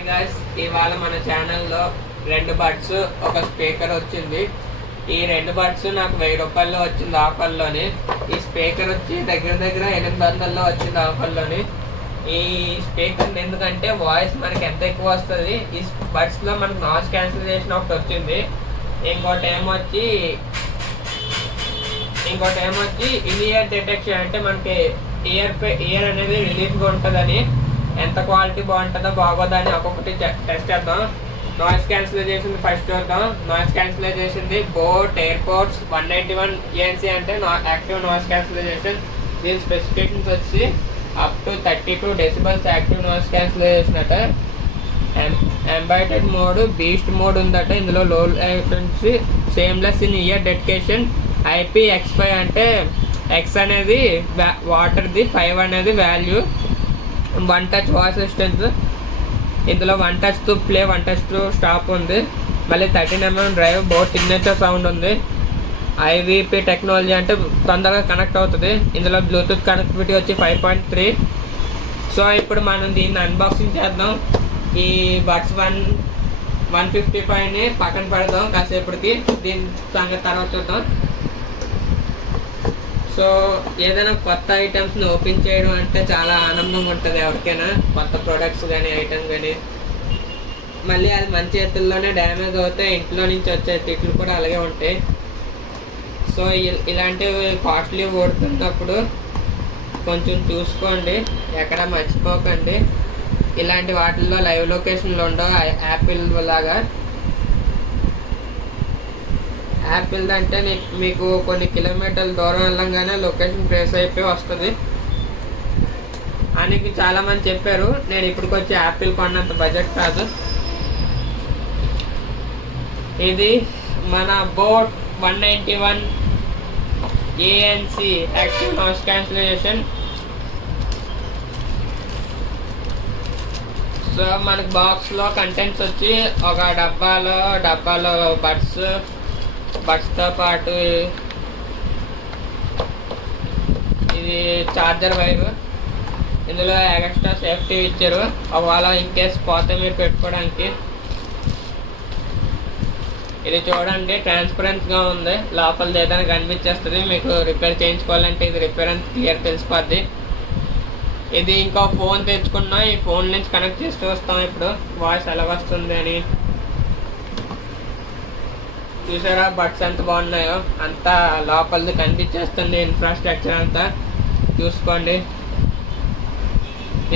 Hi guys, ఇవాళ మన ఛానల్లో 2 బడ్స్ ఒక స్పీకర్ వచ్చింది. ఈ 2 బడ్స్ నాకు 1000 రూపాయల్లో వచ్చింది ఆఫర్లోని. ఈ స్పీకర్ వచ్చి దగ్గర 800లో వచ్చింది ఆఫర్లోని. ఈ స్పీకర్ ఎందుకంటే వాయిస్ మనకి ఎంత ఎక్కువ వస్తుంది. ఈ బడ్స్లో మనకు నాయిస్ క్యాన్సిలేషన్ ఒకటి వచ్చింది. ఇంకోటి ఏమొచ్చి ఇయర్ డిటెక్షన్, అంటే మనకి ఇయర్ అనేది రిలీఫ్గా ఉంటుందని, ఎంత క్వాలిటీ బాగుంటుందో బాగోదని ఒక్కొక్కటి టెస్ట్ చేద్దాం. నాయిస్ క్యాన్సిలైజేషన్ ఫస్ట్ చూద్దాం. నాయిస్ క్యాన్సిలైజేషన్ బోట్ ఎయిర్పోర్ట్స్ 191 ANC అంటే యాక్టివ్ నాయిస్ క్యాన్సిలైజేషన్. దీని స్పెసిఫికేషన్స్ వచ్చి up to 32 decibels active noise cancelization అట. ఎంబైటెడ్ మోడ్, బీస్ట్ మోడ్ ఉందట. ఇందులో low latency, seamless in ear dedication, IPX5 అంటే X అనేది వాటర్ది, 5 అనేది వాల్యూ. 1 touch voice assistant. ఇందులో 1 touch to play, 1 touch to stop ఉంది. మళ్ళీ 13mm drive, boat signature sound ఉంది. IVP టెక్నాలజీ అంటే తొందరగా కనెక్ట్ అవుతుంది. ఇందులో బ్లూటూత్ కనెక్టివిటీ వచ్చి 5.3. సో ఇప్పుడు మనం దీన్ని అన్బాక్సింగ్ చేద్దాం. ఈ బడ్స్ 155ని పక్కన పెడదాం కాసేపటికి. దీని సంగతి తర్వాత చూద్దాం. సో ఏదైనా కొత్త ఐటమ్స్ని ఓపెన్ చేయడం అంటే చాలా ఆనందంగా ఉంటుంది ఎవరికైనా. కొత్త ప్రోడక్ట్స్ కానీ ఐటమ్ కానీ మళ్ళీ అది మంచి చేతుల్లోనే డ్యామేజ్ అవుతే ఇంట్లో నుంచి వచ్చే తిట్లు కూడా అలాగే ఉంటాయి. సో ఇలాంటివి కాస్ట్లీ ఓడుతున్నప్పుడు కొంచెం చూసుకోండి, ఎక్కడ మర్చిపోకండి. ఇలాంటి వాటిల్లో లైవ్ లొకేషన్లు ఉండవు. యాపిల్ లాగా యాపిల్ అంటే మీకు కొన్ని కిలోమీటర్ల దూరం వెళ్ళంగానే లొకేషన్ ట్రేస్ అయిపోయి వస్తుంది అని చాలామంది చెప్పారు. నేను ఇప్పటికొచ్చి యాపిల్ కొన్నంత బడ్జెట్ కాదు. ఇది మన boAt 191 ANC active noise cancelization. So మనకి బాక్స్లో కంటెంట్స్ వచ్చి ఒక డబ్బాలో బడ్స్తో పాటు ఇది చార్జర్ వైరు. ఇందులో ఎక్స్ట్రా సేఫ్టీ ఇచ్చారు, ఒకవేళ ఇన్కేస్ పోతే మీరు పెట్టుకోవడానికి. ఇది చూడండి, ట్రాన్స్పరెంట్గా ఉంది. లోపలిది ఏదైనా కనిపించేస్తుంది. మీకు రిపేర్ చేయించుకోవాలంటే ఇది రిపేర్ అని క్లియర్ తెలిసిపోద్ది. ఇది ఇంకో ఫోన్ తెచ్చుకున్నా, ఈ ఫోన్ నుంచి కనెక్ట్ చేసి చూస్తాం ఇప్పుడు వాయిస్ ఎలా వస్తుంది అని. చూసారా బడ్స్ ఎంత బాగున్నాయో, అంతా లోపలిది కనిపించేస్తుంది. ఇన్ఫ్రాస్ట్రక్చర్ అంతా చూసుకోండి.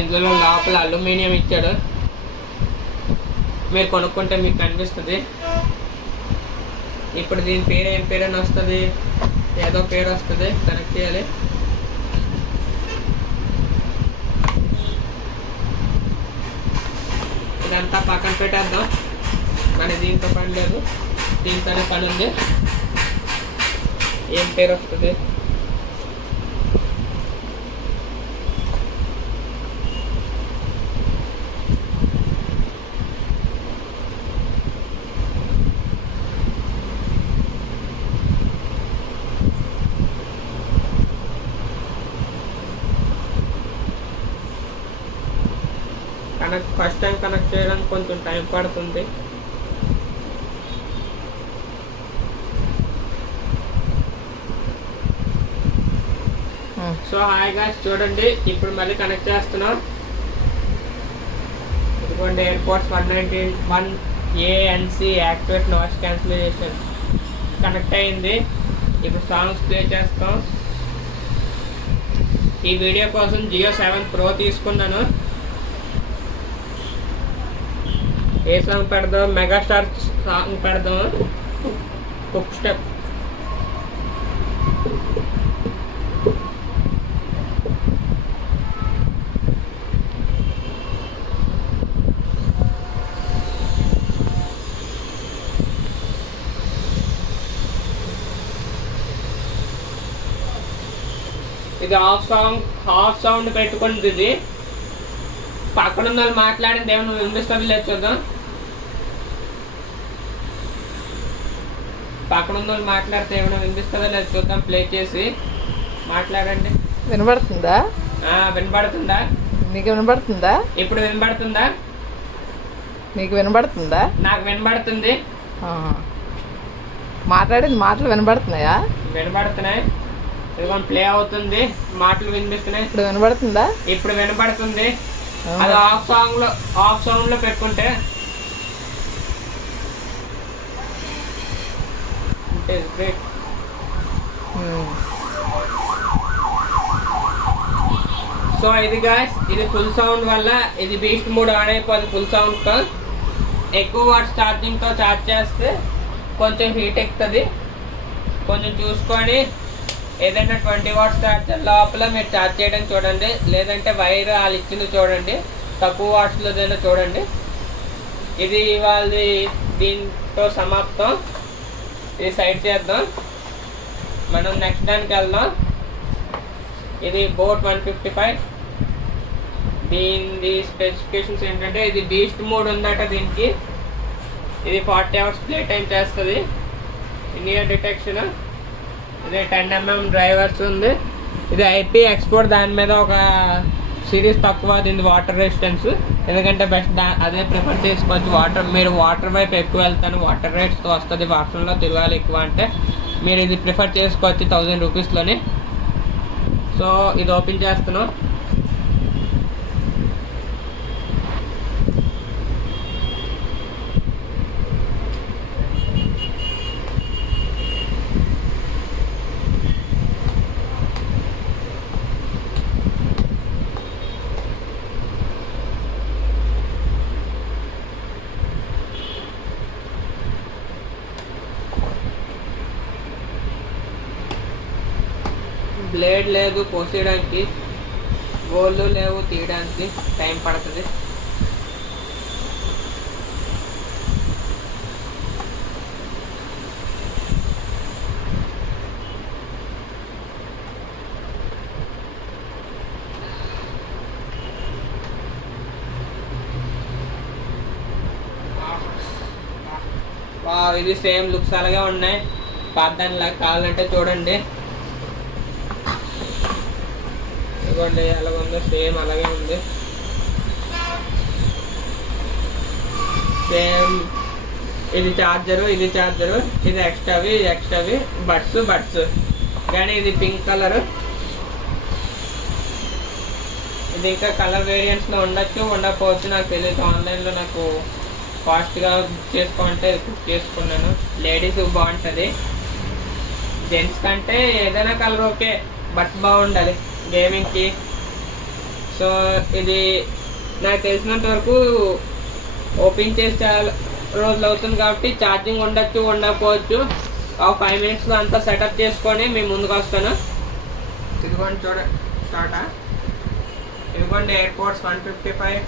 ఇందులో లోపల అల్యూమినియం ఇచ్చాడు, మీరు కొనుక్కుంటే మీకు కనిపిస్తుంది. ఇప్పుడు దీని పేరు ఏం పేరు అని వస్తుంది, ఏదో పేరు వస్తుంది, కనెక్ట్ చేయాలి. ఇదంతా పక్కన పెట్టేద్దాం, మరి దీంతో పని లేదు, దీంతోనే పని ఉంది. ఏం పేరు వస్తుంది, ఫస్ట్ టైం కనెక్ట్ చేయడానికి కొంచెం టైం పడుతుంది. సో హాయ్ గాయ్స్, చూడండి ఇప్పుడు మళ్ళీ కనెక్ట్ చేస్తున్నాం. ఇదిగోండి, ఎయిర్పోర్ట్స్ 191 ANC activate noise cancelization connect అయింది. ఇప్పుడు సాంగ్స్ ప్లే చేస్తాం. ఈ వీడియో కోసం జియో 7 Pro తీసుకున్నాను. ఏ సాంగ్ పెడదాం, మెగాస్టార్ సాంగ్ పెడదాం. Hook step. ఇది హాఫ్ సౌండ్ పెట్టుకుంటుంది. ఇది పక్కన ఉన్న వాళ్ళు మాట్లాడింది ఏమైనా వినిపిస్తుంది లేదు చూద్దాం. పక్కన ఉన్న వాళ్ళు మాట్లాడితే ఏమైనా వినిపిస్తుందో లేదు చూద్దాం. ప్లే చేసి మాట్లాడండి. వినబడుతుందా? వినబడుతుందా? మీకు వినబడుతుందా? ఇప్పుడు వినబడుతుందా? మీకు వినబడుతుందా? నాకు వినబడుతుంది. మాట్లాడిన మాటలు వినబడుతున్నాయా? వినబడుతున్నాయి. ఇదిగో ప్లే అవుతుంది, మాటలు వినిపిస్తున్నాయి. ఇప్పుడు వినబడుతుందా? ఇప్పుడు వినబడుతుంది. అది ఆఫ్ సౌండ్ లో పెట్టుకుంటే సో ఇది గాయ్స్, ఇది ఫుల్ సౌండ్ వల్ల ఇది బీస్ట్ మోడ్ ఆన్ అయిపోతుంది. ఫుల్ సౌండ్తో ఎక్కువ వాట్స్ ఛార్జింగ్తో ఛార్జ్ చేస్తే కొంచెం హీట్ ఎక్కుతుంది. కొంచెం చూసుకొని ఏదైనా 20 వాట్స్ ఛార్జర్ లోపల మీరు ఛార్జ్ చేయడానికి చూడండి. లేదంటే వైర్ వాళ్ళు ఇచ్చింది చూడండి, తక్కువ వాట్స్లో ఏదైనా చూడండి. ఇది ఇవాళ దీంతో సమాప్తం. ఇది సైడ్ చేద్దాం, మనం నెక్స్ట్ దానికి వెళ్దాం. ఇది బోట్ 155. దీని స్పెసిఫికేషన్స్ ఏంటంటే ఇది బీస్ట్ మోడ్ ఉందట దీనికి. ఇది 40 hours ప్లే టైం చేస్తుంది. Near detection. ఇది 10mm డ్రైవర్స్ ఉంది. ఇది IP ఎక్స్పోర్ట్. దాని మీద ఒక సిరీస్ తక్కువ, దీని వాటర్ రెసిస్టెన్స్. ఎందుకంటే బెస్ట్ అదే ప్రిఫర్ చేసుకోవచ్చు. మీరు వాటర్ వైపు ఎక్కువ వెళ్తాను, వాటర్ రేట్స్తో వస్తుంది. వర్షంలో తిరగాలి ఎక్కువ అంటే మీరు ఇది ప్రిఫర్ చేసుకోవచ్చు 1000 రూపీస్లోని. సో ఇది ఓపెన్ చేస్తున్నాం. బ్లేడ్ లేదు కోసేయడానికి, గోళ్ళు లేవు తీయడానికి, టైం పడుతుంది. ఇది సేమ్ లుక్స్ అలాగే ఉన్నాయి. పాతదానిలా కావాలంటే చూడండి. ఇదిగోండి ఎలా ఉందో, సేమ్ అలాగే ఉంది. సేమ్ ఇది చార్జరు, ఇది ఎక్స్ట్రావి బడ్స్. కానీ ఇది పింక్ కలర్. ఇది ఇంకా కలర్ వేరియంట్స్లో ఉండొచ్చు, ఉండకపోవచ్చు, నాకు తెలియదు. ఆన్లైన్లో నాకు ఫాస్ట్గా బుక్ చేసుకోమంటే బుక్ చేసుకున్నాను. లేడీస్ బాగుంటుంది, జెంట్స్ కంటే ఏదైనా కలర్ ఓకే, బడ్స్ బాగుండాలి గేమింగ్కి. సో ఇది నాకు తెలిసినంత వరకు ఓపెన్ చేసి చాలా రోజులు అవుతుంది కాబట్టి ఛార్జింగ్ ఉండొచ్చు, ఉండకపోవచ్చు. ఒక 5 minutesలో అంతా సెటప్ చేసుకొని మేము ముందుకు వస్తాను. ఇదిగోండి చూడండి, ఇదిగోండి ఎయిర్పోర్ట్స్ 155.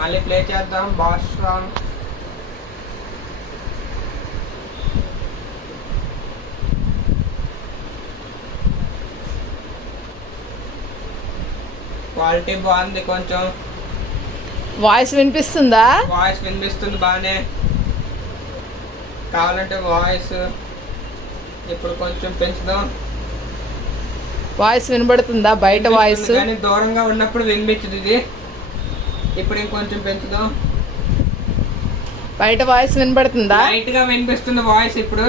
మళ్ళీ ప్లే చేద్దాం బాస్ సాంగ్. క్వాలిటీ బాగుంది. కొంచెం వాయిస్ వినిపిస్తుందా? వాయిస్ వినిపిస్తుంది బాగానే. కావాలంటే వాయిస్ ఇప్పుడు కొంచెం పెంచుదాం. వాయిస్ వినబడుతుందా? బయట వాయిస్ కానీ దూరంగా ఉన్నప్పుడు వినిపించదు. ఇది ఇప్పుడు ఇంకొంచెం పెంచుదాం. బయట వాయిస్ వినబడుతుందా? లైట్ గా వినిపిస్తుంది వాయిస్. ఇప్పుడు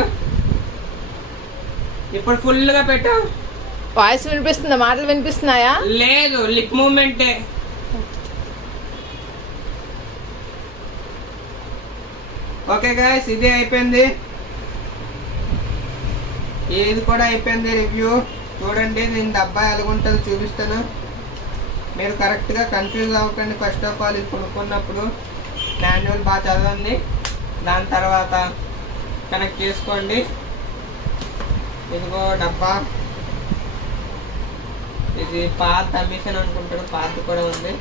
ఫుల్ గా పెట్టు. వాయిస్ వినిపిస్తుందా? మాటలు వినిపిస్తున్నాయా? లేదు, లిప్ మూమెంటే. ఓకే గాయ్స్, ఇది అయిపోయింది. ఇది కూడా అయిపోయింది రివ్యూ. చూడండి దీని డబ్బా ఎలాగుంటుందో చూపిస్తాను. మీరు కరెక్ట్గా కన్ఫ్యూజ్ అవ్వకండి. ఫస్ట్ ఆఫ్ ఆల్ ఇది కొనుక్కున్నప్పుడు మాన్యువల్ బాగా చదవండి, దాని తర్వాత కనెక్ట్ చేసుకోండి. ఇదిగో డబ్బా. ఇది పాత అమిషన్ అనుకుంటాడు, పాత కూడా ఉంది.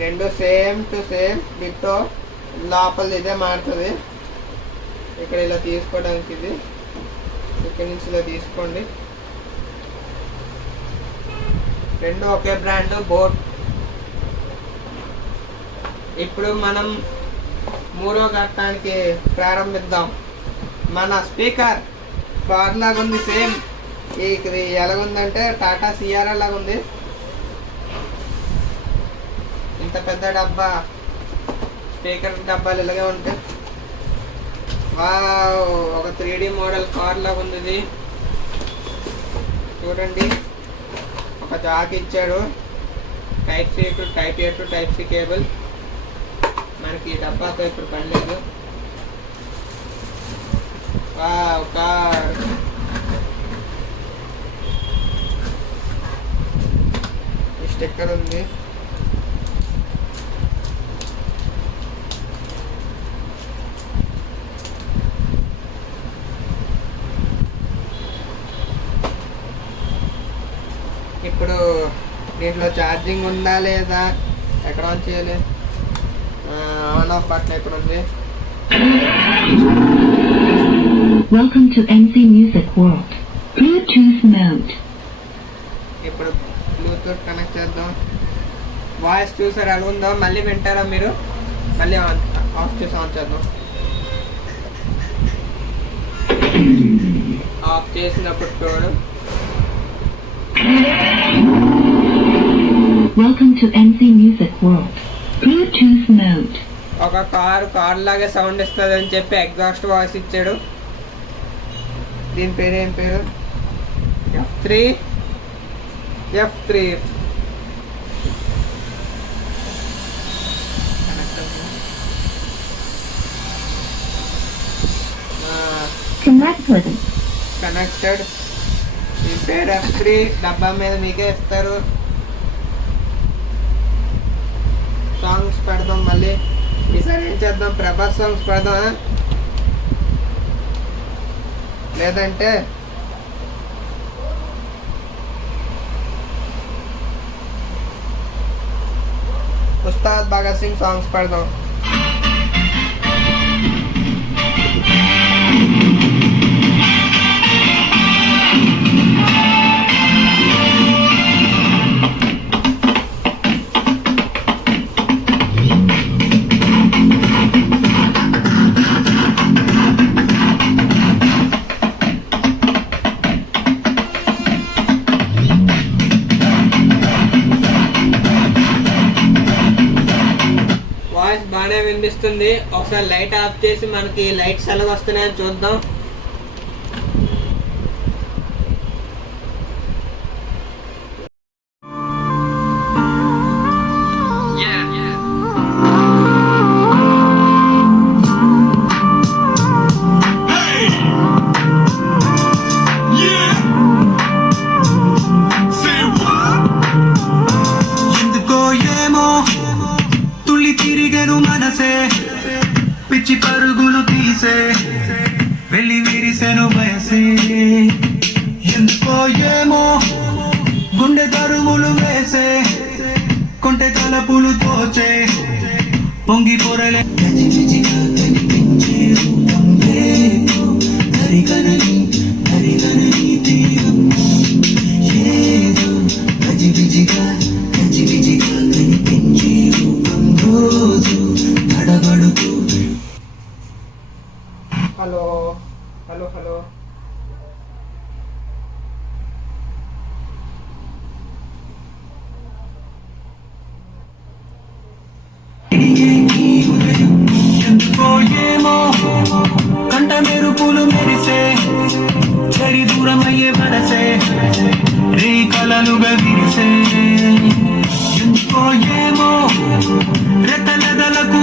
రెండు సేమ్ టు సేమ్ బిట్టో. లోపల ఇదే మారుతుంది. ఇక్కడ ఇలా తీసుకోవడానికి ఇది ఇక్కడ నుంచి ఇలా తీసుకోండి. రెండు ఒకే బ్రాండ్ బోట్. ఇప్పుడు మనం మూడో ఘట్టానికి ప్రారంభిద్దాం. మన స్పీకర్ బార్ లాగా ఉంది, సేమ్. ఇది ఎలాగుందంటే టాటా సిఆర్ఆర్ లాగా ఉంది. ఇంత పెద్ద డబ్బా స్పీకర్ డబ్బాలు ఇలాగే ఉంటాయి. వావ్, ఒక 3D మోడల్ కార్ లాగా ఉంది ఇది. చూడండి, ఒక జాక్ ఇచ్చారు. Type C to type A to type C cable. మనకి ఈ డబ్బాతో ఇప్పుడు పని లేదు. Wow, car. స్టిక్కర్ ఉంది. ఇప్పుడు దీంట్లో ఛార్జింగ్ ఉందా లేదా, ఎక్కడ ఆన్ చేయాలి? ఆన్ ఆఫ్ బటన్ ఎక్కడ ఉంది? Welcome to MC Music World. Bluetooth mode. ఇప్పుడు బ్లూటూత్ కనెక్ట్ చేద్దాం. వాయిస్ చూసారు ఎలా ఉందో, మళ్ళీ వింటారా మీరు? మళ్ళీ ఆఫ్ చేసి ఆన్ చేద్దాం. ఆఫ్ చేసినప్పుడు చూడు. Welcome to MC Music World. Bluetooth mode. ఒక కార్ లాగే సౌండ్ ఇస్తుంది అని చెప్పి ఎగ్జాస్ట్ వాయిస్ ఇచ్చాడు. దీని పేరు ఏం పేరు? F3. Connect with it. Connected. దీని పేరు F3. డబ్బా మీద మీకే ఇస్తారు. సాంగ్స్ పెడదాం మళ్ళీ. ఈసారి ఏం చేద్దాం? ప్రభాస్ సాంగ్స్ పెడదాం, లేదంటే ఉస్తాద్ భగత్ సింగ్ సాంగ్స్ పెడదాం. వాయిస్ బాగానే వినిపిస్తుంది. ఒకసారి లైట్ ఆఫ్ చేసి మనకి లైట్స్ ఎలాగ వస్తున్నాయని చూద్దాం. పిచ్చి పరుగులు తీసే వెళ్ళి విరిసెను వయసే, ఎందుకో ఏమో గుండె దరువులు వేసే, కొంటె తలపులు తోచే పొంగి పొరలే కనిపించే రూపం రేపు హరిగణని తీరం ఏదో గజిబిజిగా కనిపించే రూపం రోజు తడబడుతూ. హలో హలో హలో ఎందుకో ఏమో కంట మెరుపులు మెరిసే చెరి దూరమయ్యే మనసే రే కలలుగా విరిసే, ఎందుకో ఏమో రెతలదలకు